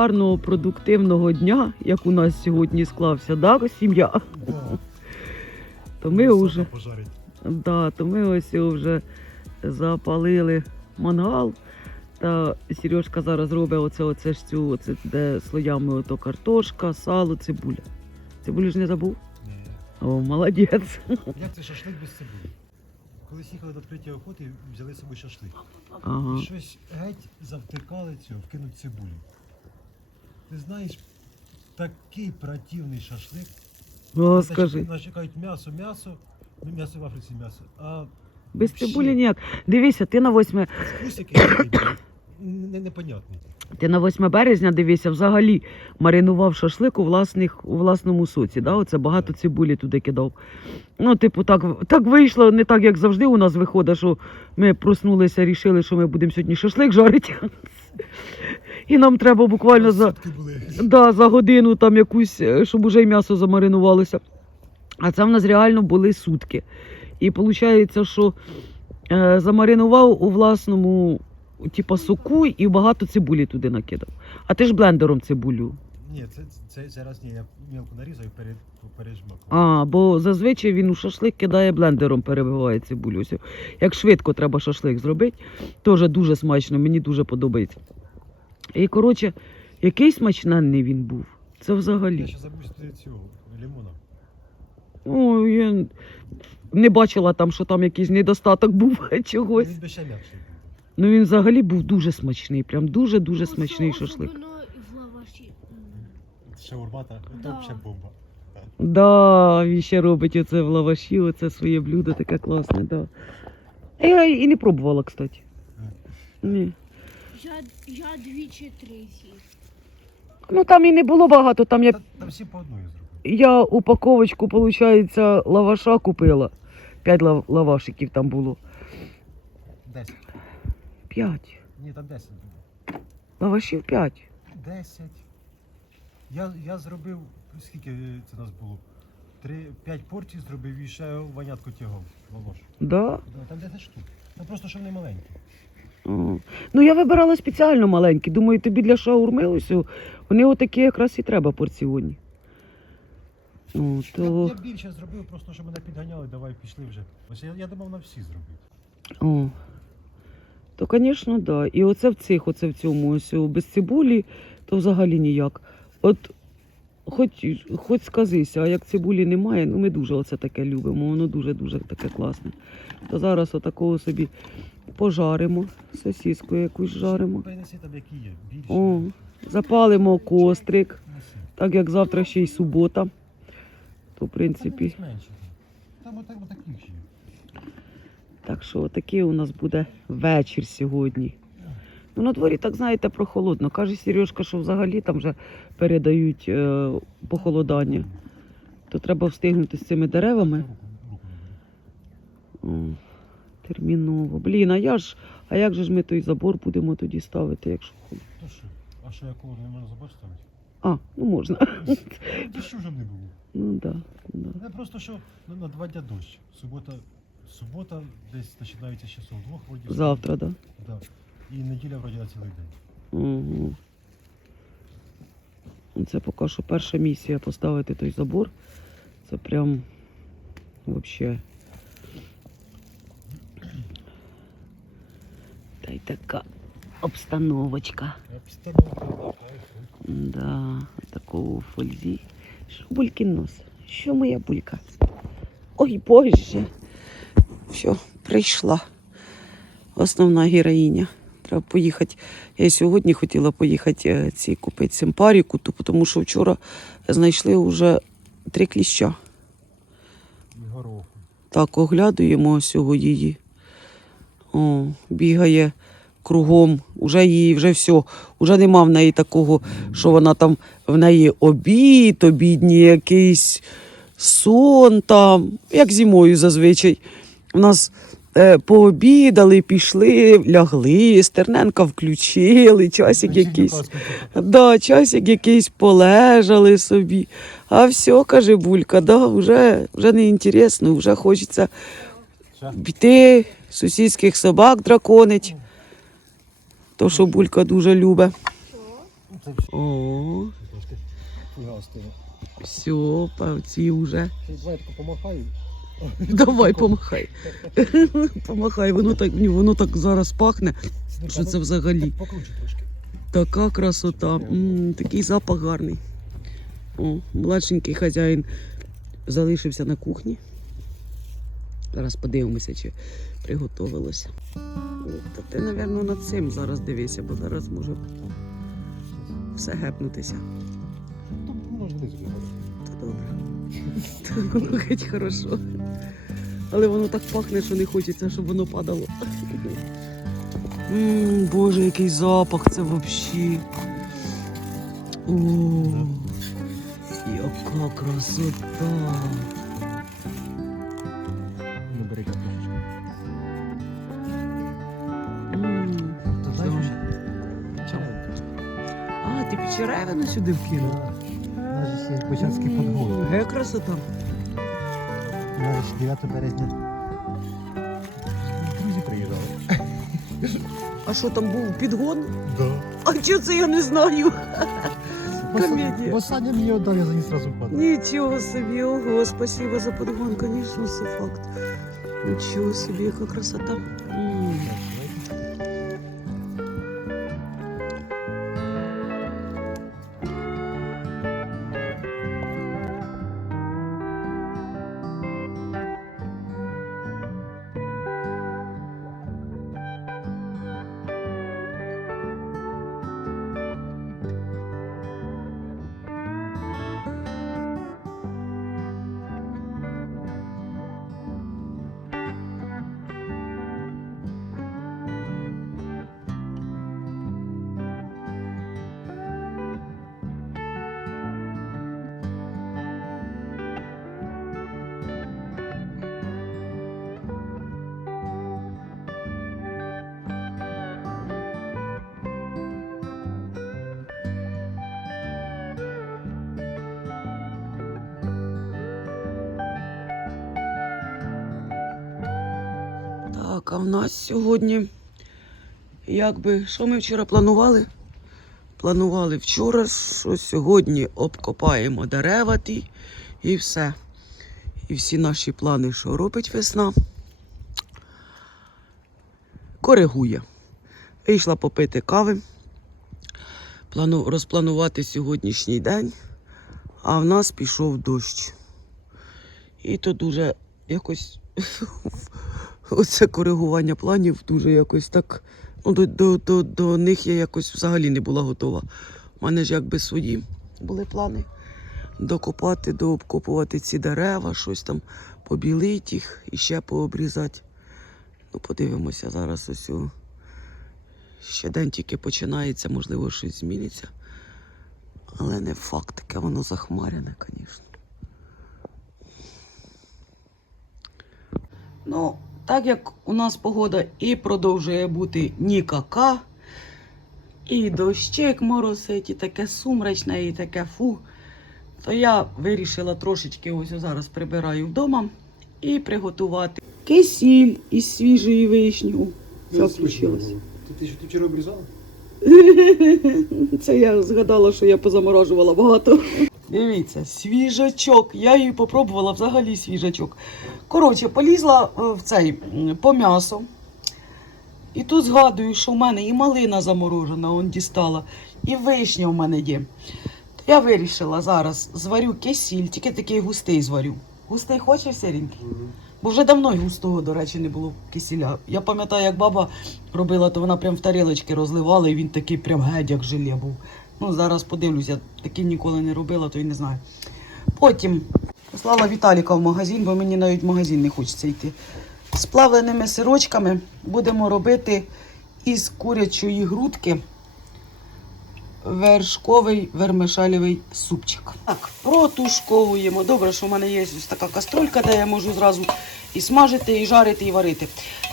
гарного, продуктивного дня, як у нас сьогодні склався, да, сім'я? Да. То ми вже, да, то ми ось вже запалили мангал. Та Сережка зараз робить оце, оце ж цю, оце, де слоями ото картошка, сало, цибуля. Цибулю ж не забув? Ні. О, молодець. Як це шашлик без цибулі? Колись їхали до відкриття охоти, взяли з собою шашлик. Ага. І щось геть завтикали цього, вкинуть цибулю. Ти знаєш, такий противний шашлик. О, Нас скажи. Чекають м'ясо, м'ясо, ну м'ясо в Африці м'ясо. А Без Вообще. цибулі ніяк. Дивися, ти на 8, вкус не, ти на 8 березня дивися, взагалі маринував шашлик у, власних, у власному соці. Да? Оце багато цибулі туди кидав. Ну, типу, так, так вийшло, не так, як завжди у нас виходить, що ми проснулися, рішили, що ми будемо сьогодні шашлик жарити. І нам треба буквально за, да, за годину там якусь, е, щоб уже й м'ясо замаринувалося. А це в нас реально були сутки. І виходить, що е, замаринував у власному типу, соку і багато цибулі туди накидав. А ти ж блендером цибулю. Ні, це, це, це раз ні, я мілко нарізав і перед, пережмакував. А, бо зазвичай він у шашлик кидає блендером, перебиває цибулю. Ось Як швидко треба шашлик зробити, теж дуже смачно, мені дуже подобається. І коротше, який смачненний він був. Це взагалі. Я ще забув цього лимона. О, я не бачила там, що там якийсь недостаток був чогось. Він ще м'якший. Ну він взагалі був дуже смачний, прям дуже-дуже Ну, смачний шашлик. М. Шаурмата, Да. взагалі бомба. Да, він ще робить оце в лаваші, оце своє блюдо таке класне, да. Я і не пробувала, кстати. Ні. Я, я двічі три з'їв. Ну там і не було багато, там я, Та, там всі по одної зробили. я упаковочку, виходить, лаваша купила. П'ять лав- лавашиків там було. Десять. П'ять. Ні, там десять було. Лавашів п'ять. Десять. Я, я зробив, скільки це нас було? Три, п'ять порцій зробив і ще ванятку тягав. Волош. Да? Да, там 10 штук. Там просто що вони маленькі. Ну я вибирала спеціально маленькі. Думаю, тобі для шаурми ось вони отакі якраз і треба порціонні. О, Я, то... я більше зробив, просто що мене підганяли, давай пішли вже. Ось я, я думав на всі зробити. О. То, звісно, да. І оце в цих, оце в цьому, ось без цибулі, то взагалі ніяк. От хоч, хоч сказися, а як цибулі немає, ну ми дуже оце таке любимо, воно дуже-дуже таке класне. То зараз отакого собі пожаримо, сосиску якусь жаримо. О, запалимо кострик, так як завтра ще й субота. То, в принципі, Там отак є. так що такий у нас буде вечір сьогодні. Ну, на дворі, так знаєте, прохолодно. Каже Сережка, що взагалі там вже передають е, похолодання. То треба встигнути з цими деревами. О, терміново. Блін, а я ж, а як же ж ми той забор будемо тоді ставити, якщо що? А що якого не можна забор ставити? А, ну можна. Та що вже не було? Ну так. Да, да. Не просто що на, на два дня дощ. Субота, субота десь починається з часов двох вроді. Завтра, так? Да. І неділя вроді на цілий день. Угу. Це поки що перша місія поставити той забор. Це прям взагалі. Та й така обстановочка. Обстановка. Да, такого фользі. Що булькін нос? Що моя булька? Ой, Боже. Все, прийшла. Основна героїня. Треба поїхати. Я сьогодні хотіла поїхати е, ці купити симпаріку, тому що вчора знайшли вже три кліща. Гороху. Так, оглядуємо ось її. О, бігає кругом. Уже її, вже все. Уже нема в неї такого, що вона там в неї обід, обідній якийсь сон там, як зимою зазвичай. У нас пообідали, пішли, лягли, стерненка включили, часик якийсь. Да, часик якийсь полежали собі. А все, каже Булька, да, вже, вже не інтересно, вже хочеться піти, сусідських собак драконить. То, що Булька дуже любить. О, все, павці вже. Давай помахаю. Давай, помахай. Помахай, воно так, ні, воно так зараз пахне, що це взагалі. Покруче трошки. Така красота, м, такий запах гарний. О, младшенький хазяїн залишився на кухні. Зараз подивимося, чи приготовилося. Та ти, мабуть, над цим зараз дивися, бо зараз може все гепнутися. Та добре. Воно геть хорошо. Але воно так пахне, що не хочеться, щоб воно падало. М, Боже, який запах це взагалі. О, яка красота. Ну. М? А, ти печеревину сюди вкинув? Навіть є Бочанський подгон. Ге красота. Навіть 9 березня. Друзі приїжджали. А що там був підгон? Да. А чого це я не знаю? Комедія. Бо Саня мені віддав, я за ній зразу впаду. Нічого собі, ого, спасибо за подгон, конечно, це факт. Нічого собі, яка красота. М. Так, а в нас сьогодні, якби, що ми вчора планували? Планували вчора, що сьогодні обкопаємо дерева ті і все. І всі наші плани, що робить весна, коригує. Вийшла попити кави, плану, розпланувати сьогоднішній день, а в нас пішов дощ. І то дуже якось оце коригування планів дуже якось так. Ну, до, до, до, до них я якось взагалі не була готова. У мене ж якби свої були плани докопати, дообкопувати ці дерева, щось там побілити їх і ще пообрізати. Ну, подивимося зараз ось. Ще день тільки починається, можливо, щось зміниться. Але не факт, таке воно захмарене, звісно. Ну, так як у нас погода і продовжує бути нікака, і дощик моросить, і таке сумрачне, і таке фу, то я вирішила трошечки ось зараз прибираю вдома і приготувати кисіль із свіжої вишні. Що случилось? Ти, ти, ти вчора обрізала? Це я згадала, що я позаморожувала багато. Дивіться, свіжачок. Я її попробувала взагалі свіжачок. Коротше, полізла е, в цей по м'ясу. І тут згадую, що в мене і малина заморожена, он дістала, і вишня в мене є. То я вирішила зараз зварю кисіль, тільки такий густий зварю. Густий хочеш сіренький? Бо вже давно густого, до речі, не було кисіля. Я пам'ятаю, як баба робила, то вона прям в тарілочки розливала, і він такий прям геть, як желе був. Ну, зараз подивлюся, такий ніколи не робила, то й не знаю. Потім послала Віталіка в магазин, бо мені навіть в магазин не хочеться йти. З плавленими сирочками будемо робити із курячої грудки вершковий вермишалєвий супчик. Так, протушковуємо. Добре, що в мене є ось така каструлька, де я можу зразу і смажити, і жарити, і варити.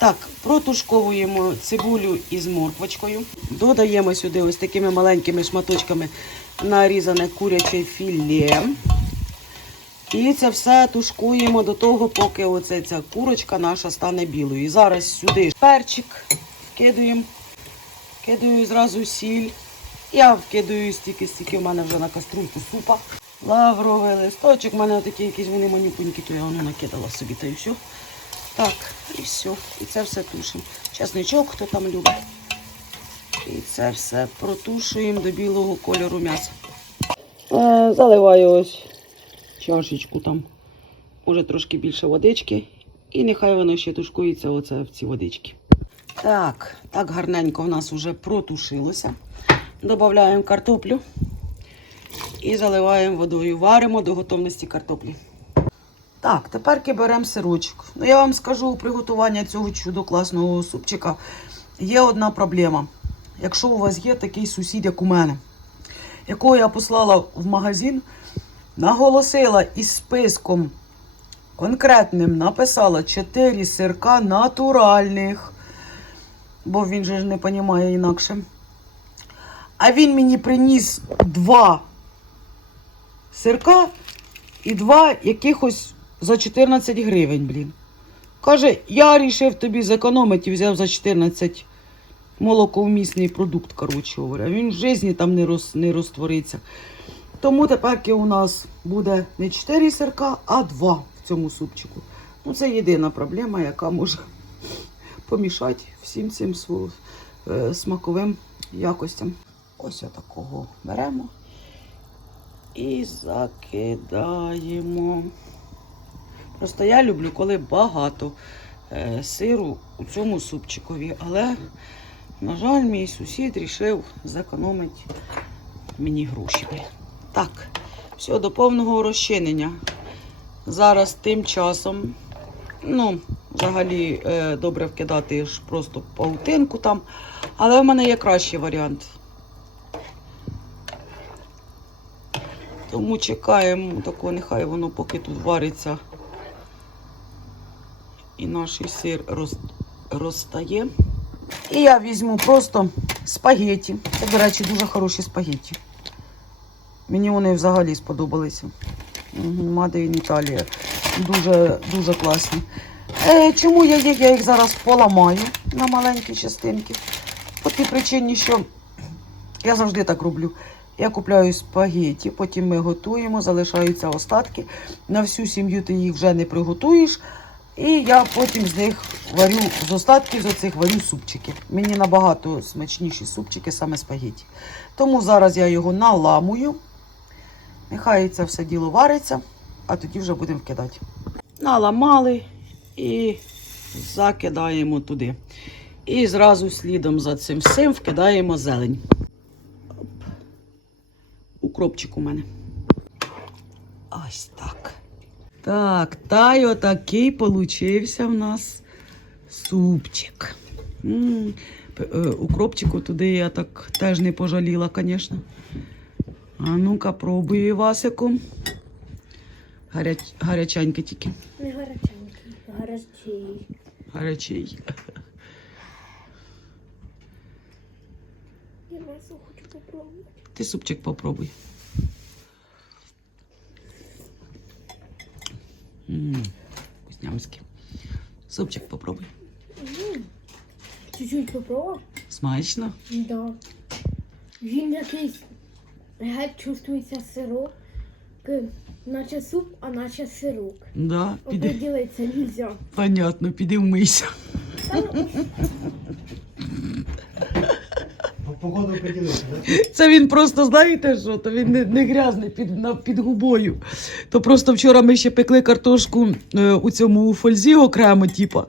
Так, протушковуємо цибулю із морквочкою. Додаємо сюди ось такими маленькими шматочками нарізане куряче філе. І це все тушкуємо до того, поки оце ця курочка наша стане білою. І зараз сюди перчик кидаємо, кидаю зразу сіль Я вкидаю стільки, стільки в мене вже на каструльку супа. Лавровий листочок, в мене такі якісь вони манюпунькі, то я воно накидала собі та і все. Так, і все. І це все тушимо. Чесничок, хто там любить. І це все протушуємо до білого кольору м'яса. Е, заливаю ось чашечку там, може трошки більше водички. І нехай воно ще тушкується оце в ці водички. Так, так гарненько в нас вже протушилося. Додаємо картоплю і заливаємо водою. Варимо до готовності картоплі. Так, тепер беремо сирочок. Ну, я вам скажу, у приготування цього чудо класного супчика є одна проблема. Якщо у вас є такий сусід, як у мене, якого я послала в магазин, наголосила із списком конкретним, написала 4 сирка натуральних, бо він же ж не розуміє інакше. А він мені приніс два сирка і два якихось за 14 гривень, блін. Каже, я рішив тобі зекономити і взяв за 14 молоковмісний продукт, коротше говоря. Він в житті там не, роз, не розтвориться. Тому тепер у нас буде не 4 сирка, а 2 в цьому супчику. Ну, це єдина проблема, яка може помішати всім цим е, смаковим якостям. Ось отакого беремо і закидаємо. Просто я люблю, коли багато е, сиру у цьому супчикові. Але, на жаль, мій сусід рішив зекономити мені гроші. Так, все до повного розчинення. Зараз тим часом, ну, взагалі, е, добре вкидати ж просто паутинку там. Але в мене є кращий варіант. Тому чекаємо тако, нехай воно поки тут вариться. І наш сир роз, розтає. І я візьму просто спагетті. Це, до речі, дуже хороші спагетті. Мені вони взагалі сподобалися. Мада in Італія. Дуже, дуже класні. Е, чому я їх? Я їх зараз поламаю на маленькі частинки. По тій причині, що я завжди так роблю. Я купляю спагетті, потім ми готуємо, залишаються остатки. На всю сім'ю ти їх вже не приготуєш. І я потім з них варю, з остатків з оцих варю супчики. Мені набагато смачніші супчики, саме спагетті. Тому зараз я його наламую. Нехай це все діло вариться, а тоді вже будемо вкидати. Наламали і закидаємо туди. І зразу слідом за цим всім вкидаємо зелень. Оп. Укропчик у мене. Ось так. Так, та й отакий получився в нас супчик. М, п- е, Укропчику туди я так теж не пожаліла, звісно. А ну-ка, пробуй, Івасику. Гаряч... Гаряченьке тільки. Не гаряченький, гарячий. Гарячий. Я м'ясо хочу попробувати. Ти супчик попробуй. М, Вкуснямський. Супчик попробуй. Чуть-чуть попробував? Смачно. Да. Він якийсь геть чувствується сирок, наче суп, а наче сирок. Да, піди. Оприділитися нельзя. Понятно, піди вмийся. По погоду приділити, так? Це він просто, знаєте що, то він не, не грязний під, на, під губою. То просто вчора ми ще пекли картошку е, у цьому фользі окремо, типа.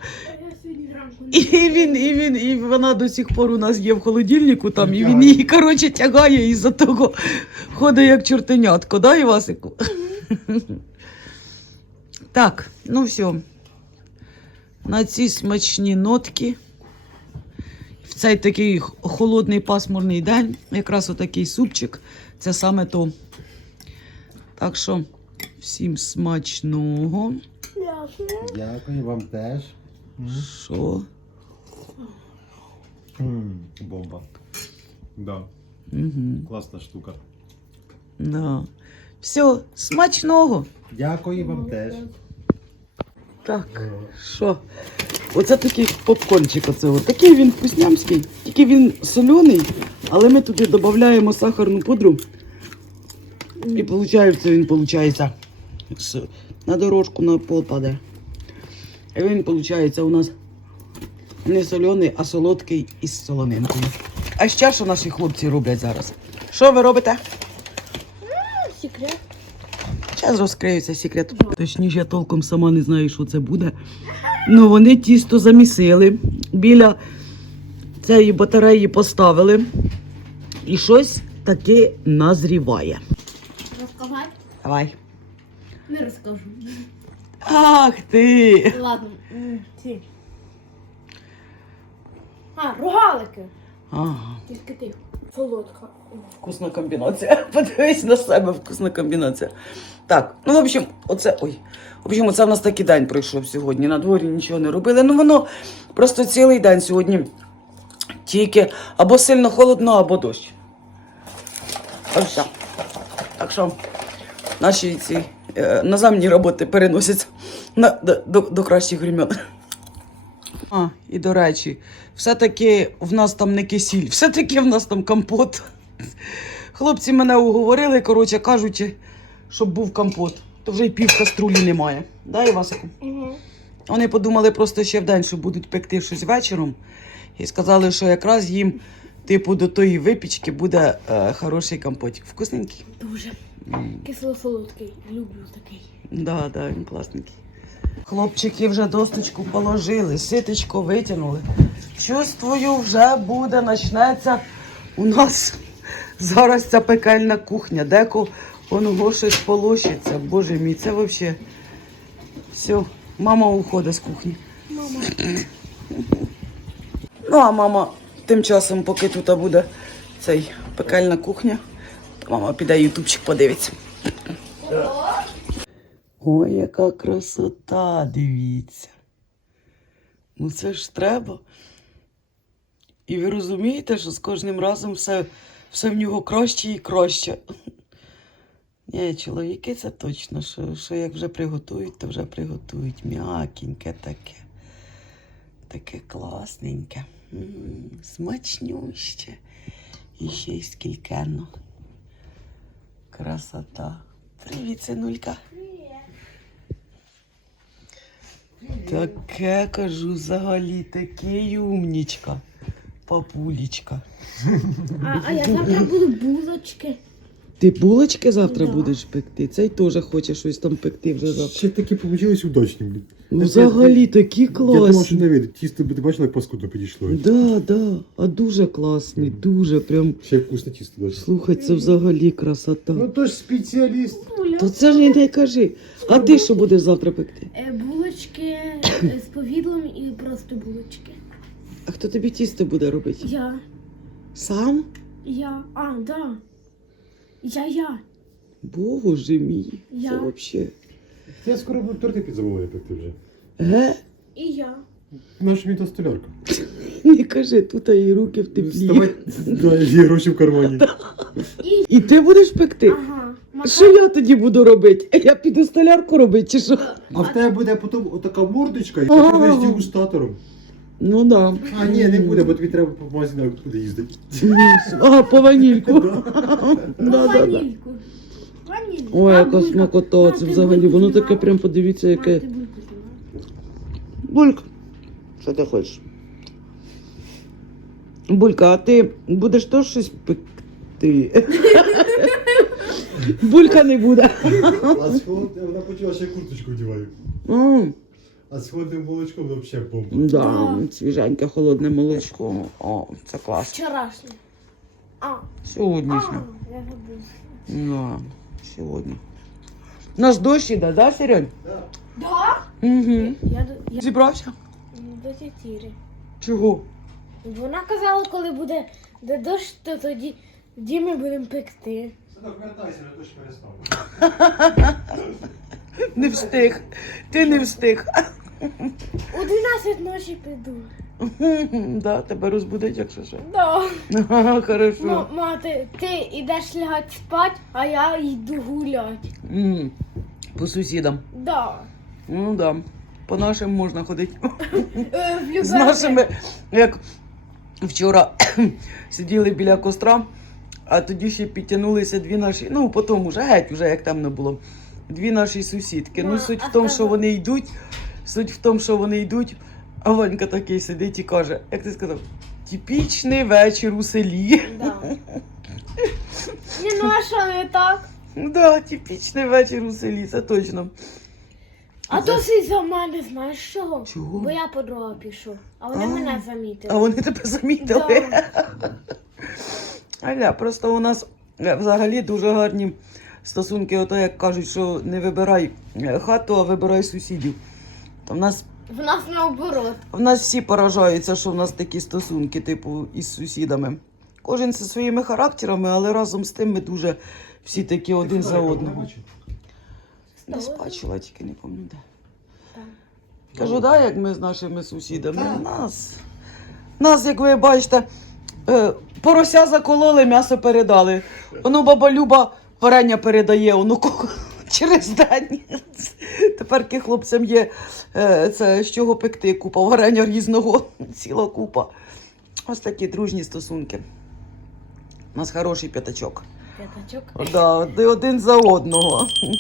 І він, і він, і вона до сих пор у нас є в холодильнику там, і він її, коротше, тягає і за того ходить як чортенятко, да, Івасику? Так, ну все. На ці смачні нотки. В цей такий холодний пасмурний день, якраз отакий супчик, це саме то. Так що, всім смачного. Дякую. Вам теж. Що? Бомба. Да, Угу. класна штука. Да. Все, смачного. Дякую вам теж. Так, що? Оце такий попкорнчик. Оце. Такий він вкуснямський, тільки він соляний, Але ми туди додаємо сахарну пудру. І виходить, він виходить на дорожку на пол падає. І він виходить у нас не соляний, а солодкий із солонинкою. А ще що наші хлопці роблять зараз? Що ви робите? Секрет. Зараз розкриється секрет. Точніше, я толком сама не знаю, що це буде. Ну, вони тісто замісили, біля цієї батареї поставили. І щось таке назріває. Розказати? Давай. Не розкажу. Ах ти! Ладно. Ці. А, рогалики. Ага. Тільки ти. Солодка. Вкусна комбінація. Подивись на себе, вкусна комбінація. Так, ну в общем, оце. Ой. В общем, оце в нас такий день пройшов сьогодні. На дворі нічого не робили. Ну воно просто цілий день сьогодні. Тільки або сильно холодно, або дощ. Ось все. Так що наші ці е, наземні роботи переносяться на, до, до, кращих времен. А, і до речі, все-таки в нас там не кисіль, все-таки в нас там компот. Хлопці мене уговорили, коротше кажучи, щоб був компот. То вже й пів каструлі немає. Да, Івасику? Угу. Вони подумали просто ще вдень, що будуть пекти щось вечором. І сказали, що якраз їм, типу, до тої випічки буде е, хороший компотик. Вкусненький. Дуже. Кисло-солодкий. Люблю такий. Да, да, він класненький. Хлопчики вже досточку положили, ситочко витягнули. Чувствую, вже буде, почнеться у нас зараз ця пекельна кухня. Деко воно щось полощиться. Боже мій, це взагалі. Все, мама уходить з кухні. Мама. Ну, а мама тим часом, поки тут буде цей пекельна кухня, то мама піде ютубчик подивиться. Ой, яка красота, дивіться. Ну це ж треба. І ви розумієте, що з кожним разом все, все в нього краще і краще. Ні, чоловіки, це точно, що, що як вже приготують, то вже приготують. М'якеньке таке. Таке класненьке. М, Смачнюще. І ще й скількенно. Красота. Привіт, синулька. Таке кажу взагалі, такий умнічка. Папулічка. А, а я завтра буду булочки. Ти булочки завтра Да. будеш пекти? Цей теж хоче щось там пекти вже завтра. Ще такі получились удачні, блін. Ну, Я- взагалі такі Я думав, що класні. не вийде. Тісто, ти бачила, як паскудно підійшло. Да, да. А дуже класні, дуже прям. Ще вкусне тісто досі. Слухай, це взагалі красота. Ну то ж спеціаліст. То це ж і не кажи. А ти що будеш завтра пекти? Е, Булочки е, з повідлом і просто булочки. А хто тобі тісто буде робити? Я. Сам? Я. А, да. Я, я. Боже мій. Я. Це взагалі. Я скоро буду торти підзамовити пекти вже. Ге? І я. Наша мені та столярка. Не кажи, тут і руки в теплі. Вставай, да, є гроші в кармані. І. І ти будеш пекти? Ага. Що я тоді буду робити? Я піду столярку робити, чи що? А в тебе буде потім отака мордочка, і ти Ага. будеш дегустатором. Ну да. А, ні, не буде, бо тобі треба по магазинах буде їздити. А, по ванільку. Ну, Да, да, да. ванільку. Ванільку. Ой, яка булька. смакота, це взагалі. Воно таке прям подивіться, яке. ти бульку знімала? Бульк. Що ти хочеш? Булька, а ти будеш теж щось пекти? Булька не буде. А з холод... вона почула, що я курточку вдіваю. М, А з холодним молочком взагалі бомба. Да, свіженьке холодне молочко. О, це клас. Вчорашнє. А, а, Сьогоднішнє. я забула. Да, сьогодні. У нас дощ іде, да, Серень? Да? Угу. Я, до- я Зібрався? до тітіри. Чого? Вона казала, коли буде де дощ, то тоді, тоді ми будемо пекти. Синок, вертайся, я точно перестав. Не встиг. Ти не встиг. У 12 ночі піду. Да, тебе розбудить, якщо що. Да. Ага, Хорошо. Ма- Мати, ти йдеш лягати спати, а я йду гуляти. М, По сусідам. Да. Ну да. По нашим можна ходити. Е, в любе З нашими, як вчора сиділи біля костра, а тоді ще підтягнулися дві наші, ну потім уже геть, уже як темно було. Дві наші сусідки. Ну, суть а в тому, що вони йдуть. Суть в тому, що вони йдуть, а Ванька такий сидить і каже, як ти сказав, типічний вечір у селі. Да. Ні, ну а що не так? Ну да, типічний вечір у селі, це точно. А то си за мене знаєш чого? Чого? Бо я по дорогу пішов, а вони А. мене А вони тебе замітили. Да. Аля, просто у нас е, взагалі дуже гарні стосунки, ото як кажуть, що не вибирай е, хату, а вибирай сусідів. То в нас, В нас наоборот. в нас всі поражаються, що в нас такі стосунки, типу, із сусідами. Кожен зі своїми характерами, але разом з тим ми дуже всі такі один за одного. Не спачила, тільки не пам'ятаю. де. Так. Кажу, да, як ми з нашими сусідами. Нас, нас, як ви бачите, е, порося закололи, м'ясо передали. Воно баба Люба варення передає онуку через день. Тепер хлопцям є е, це, з чого пекти, купа варення різного, ціла купа. Ось такі дружні стосунки. У нас хороший п'ятачок. П'ятачок. Да, один за одного.